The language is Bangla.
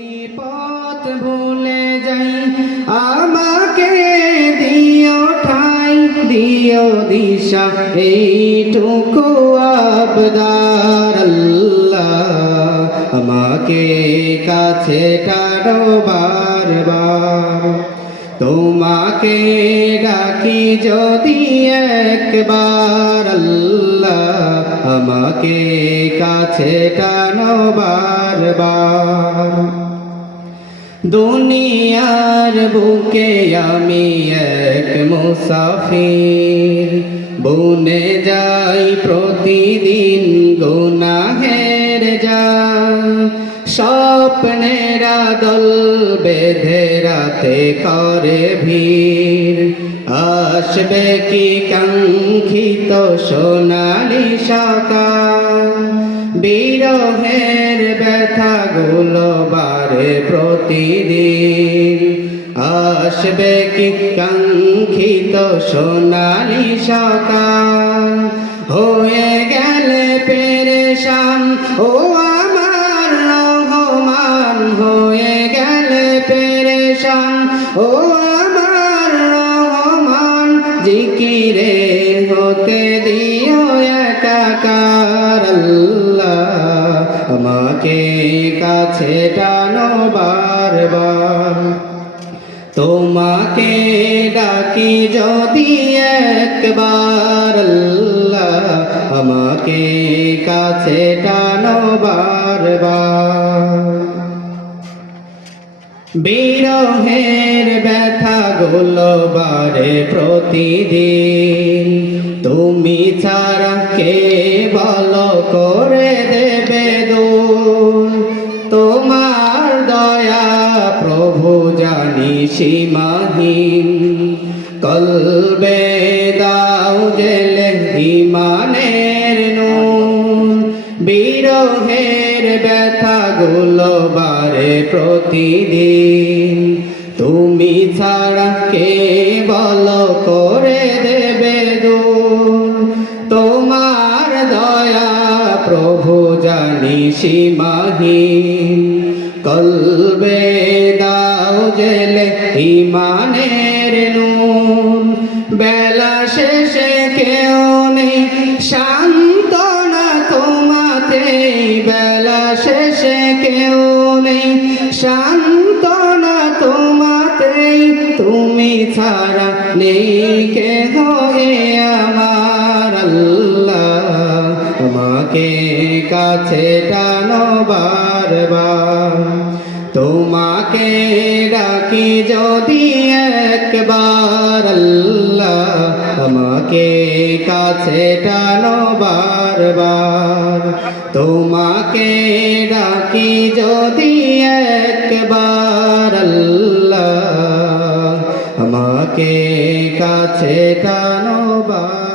যদি পথ ভুলে যাই আমাকে দিও ঠাই দিও দিশা এইটুকু আবদার আল্লাহ আমাকে কাছে টানো বারবার তোমাকে ডাকি যদি একবার আল্লাহ আমাকে কাছে টানো বারবার দুনিয়ার বুকে আমি এক মুসাফির বনে যাই প্রতিদিন গুনাহের জাল স্বপ্নেরা দল বেঁধে রাতে করে ভিড় আসবে কি কাঙ্ক্ষিত সোনালি সকাল বিরহের ব্যথাগুলো বারে প্রতিদিন আসবে কি কাঙ্ক্ষিত সোনালি সকাল হয়ে গেলে পেরেশান ও আমার রহমান হয়ে গেলে পেরেশান ও আমার রহমান জিকিরে হতে দিও একাকার আল্লাহ আমাকে কাছে টানো বারবার তোমাকে ডাকি যদি একবার আল্লাহ আমাকে কাছে টানো বারবার বিরহের ব্যথাগুলো বারে প্রতিদিন তুমি ছাড়া কে ভালো করে দেবে দূর তোমার দয়া প্রভু জানি সীমাহীন কলবে দাও জেলে ইমানের নূর বিরহের ব্যথাগুলো বারে প্রতিদিন তুমি ছাড়া কে ভালো করে দেবে দূর তোমার দয়া প্রভু জানি সীমাহীন কলবে দাও জেলে ইমানের নূর বেলা শেষে কেউ নেই সান্ত্বনা তোমাতে বেলা শেষে কেউ নেই সান্ত্বনা তোমাতেই তুমি ছাড়া নেই কে হয়ে আমার আল্লাহ আমাকে কাছে টানো বারবার তোমাকে ডাকি যদি একবার আল্লাহ আমাকে কাছে টানো বারবার তোমাকে ডাকি যদি একবার আল্লাহ আমাকে কাছে টানো বারবার।